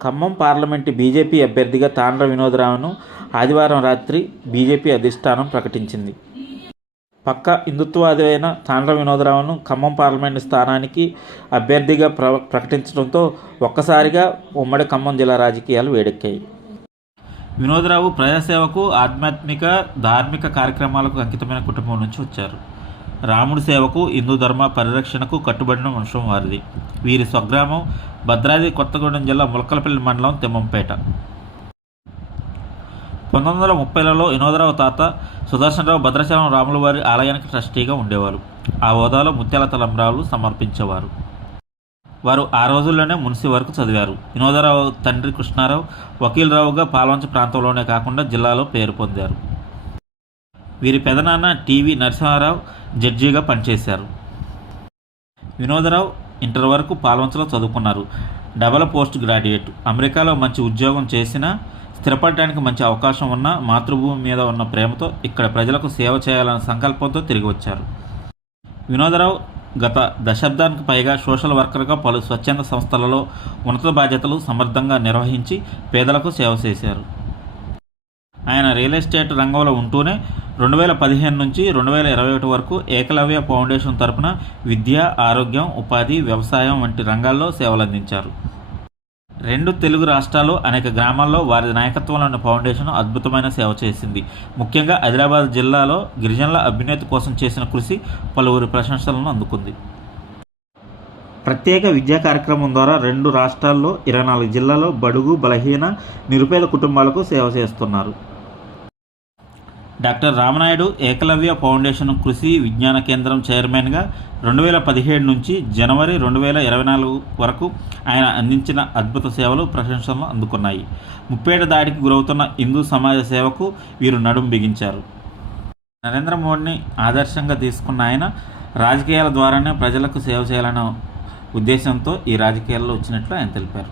Khammam parliament BJP అభ్యర్థిగా తాండ్ర వినోదరావును ఆదివారం రాత్రి బీజేపీ అధిష్టానం ప్రకటించింది. పక్కా హిందుత్వవాది అయిన తాండ్ర వినోదరావును ఖమ్మం పార్లమెంటు స్థానానికి అభ్యర్థిగా ప్రకటించడంతో ఒక్కసారిగా ఉమ్మడి ఖమ్మం జిల్లా రాజకీయాలు వేడెక్కాయి. వినోదరావు ప్రజాసేవకు, ఆధ్యాత్మిక, ధార్మిక కార్యక్రమాలకు అంకితమైన కుటుంబం నుంచి వచ్చారు. రాముడి సేవకు, హిందూ ధర్మ పరిరక్షణకు కట్టుబడిన వంశం వారిది. వీరి స్వగ్రామం భద్రాద్రి కొత్తగూడెం జిల్లా ములకలపల్లి మండలం తిమ్మంపేట. 1930లలో వినోదరావు తాత సుదర్శనరావు భద్రాచలం రాముల వారి ఆలయానికి ట్రస్టీగా ఉండేవారు. ఆ హోదాలో ముత్యాల తలంబ్రాలు సమర్పించేవారు. వారు ఆ రోజుల్లోనే మున్సి వరకు చదివారు. వినోదరావు తండ్రి కృష్ణారావు వకీలరావుగా పాల్వంచ ప్రాంతంలోనే కాకుండా జిల్లాలో పేరు పొందారు. వీరి పెదనాన్న టీవీ నరసింహారావు జడ్జిగా పనిచేశారు. వినోదరావు ఇంటర్ వరకు పాల్వంచలో చదువుకున్నారు. Double post graduate. అమెరికాలో మంచి ఉద్యోగం చేసినా, స్థిరపడటానికి మంచి అవకాశం ఉన్న, మాతృభూమి మీద ఉన్న ప్రేమతో ఇక్కడ ప్రజలకు సేవ చేయాలన్న సంకల్పంతో తిరిగి వచ్చారు. వినోదరావు గత దశాబ్దానికి పైగా సోషల్ వర్కర్గా పలు స్వచ్ఛంద సంస్థలలో ఉన్నత బాధ్యతలు సమర్థంగా నిర్వహించి పేదలకు సేవ చేశారు. ఆయన రియల్ ఎస్టేట్ రంగంలో ఉంటూనే 2015 నుంచి 2021 వరకు ఏకలవ్య ఫౌండేషన్ తరపున విద్య, ఆరోగ్యం, ఉపాధి, వ్యవసాయం వంటి రంగాల్లో సేవలందించారు. 2 తెలుగు రాష్ట్రాలు, అనేక గ్రామాల్లో వారి నాయకత్వంలోని ఫౌండేషన్ అద్భుతమైన సేవ చేసింది. ముఖ్యంగా ఆదిలాబాద్ జిల్లాలో గిరిజనుల అభ్యున్నతి కోసం చేసిన కృషి పలువురి ప్రశంసలను అందుకుంది. ప్రత్యేక విద్యా కార్యక్రమం ద్వారా 2 రాష్ట్రాల్లో 24 జిల్లాల్లో బడుగు, బలహీన, నిరుపేద కుటుంబాలకు సేవ చేస్తున్నారు. డాక్టర్ రామనాయుడు ఏకలవ్య ఫౌండేషన్ కృషి విజ్ఞాన కేంద్రం చైర్మన్గా 2017 నుంచి జనవరి 2024 వరకు ఆయన అందించిన అద్భుత సేవలు ప్రశంసలను అందుకున్నాయి. ముప్పేట దాడికి గురవుతున్న హిందూ సమాజ సేవకు వీరు నడుం బిగించారు. నరేంద్ర మోడీని ఆదర్శంగా తీసుకున్న ఆయన రాజకీయాల ద్వారానే ప్రజలకు సేవ చేయాలన్న ఉద్దేశంతో ఈ రాజకీయాల్లో వచ్చినట్లు ఆయన తెలిపారు.